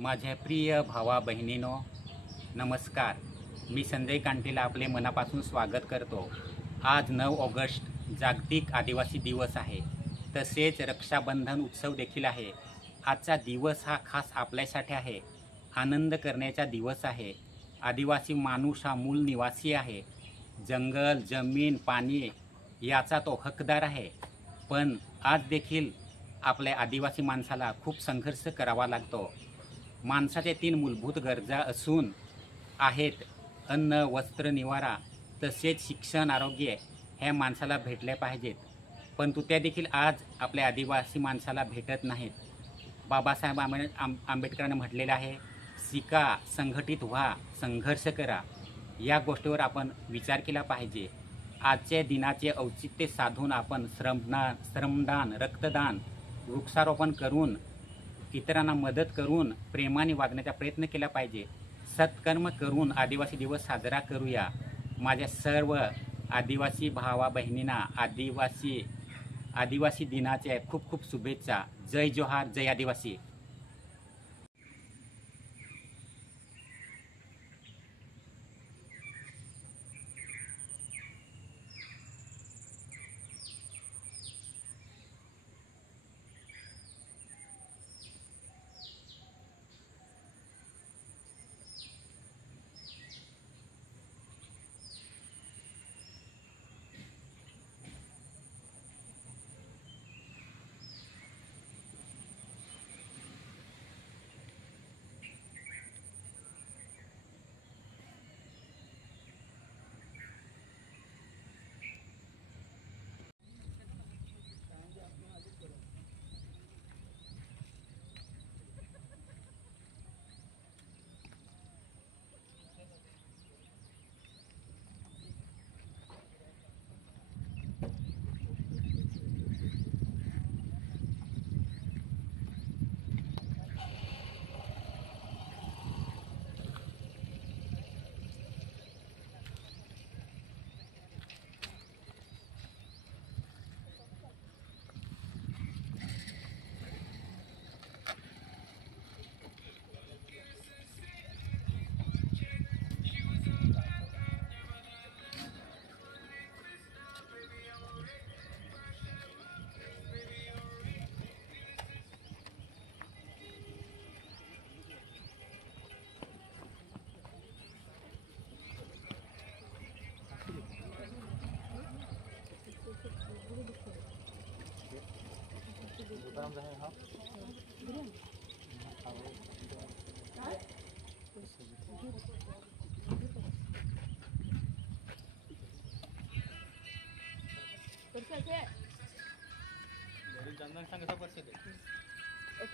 माझ्या प्रिय भावा बहिणीनो, नमस्कार. मी संजय कांटील आपले मनापासून स्वागत करतो. आज 9 ऑगस्ट जागतिक आदिवासी दिवस आहे. तसेच रक्षाबंधन उत्सव देखील आहे. आजचा दिवस हा खास आपल्यासाठी आहे. आनंद करण्याचा दिवस आहे. आदिवासी माणूस हा मूळ निवासी आहे. जंगल, जमीन, पाणी याचा तो हकदार आहे. पण आज देखील आपल्या आदिवासी माणसाला खूप संघर्ष करावा लागतो. माणसाच्या 3 मूलभूत गरजा असून आहेत अन्न, वस्त्र, निवारा तसेच शिक्षण, आरोग्य ह्या माणसाला भेटले पाहिजेत. परंतु त्या देखील आज आपल्या आदिवासी माणसाला भेटत नाहीत. बाबासाहेब आंबेडकरांनी म्हटलेलं आहे, शिका, संघटित व्हा, संघर्ष करा. या गोष्टीवर आपण विचार केला पाहिजे. आजच्या दिनाचे औचित्य साधून आपण श्रमदान, रक्तदान, वृक्षारोपण करून इतरांना मदत करून प्रेमाने वागण्याचा प्रयत्न केला पाहिजे. सत्कर्म करून आदिवासी दिवस साजरा करूया. माझ्या सर्व आदिवासी भावा बहिणींना आदिवासी दिनाच्या खूप खूप शुभेच्छा. जय जोहार, जय आदिवासी.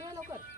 लवकर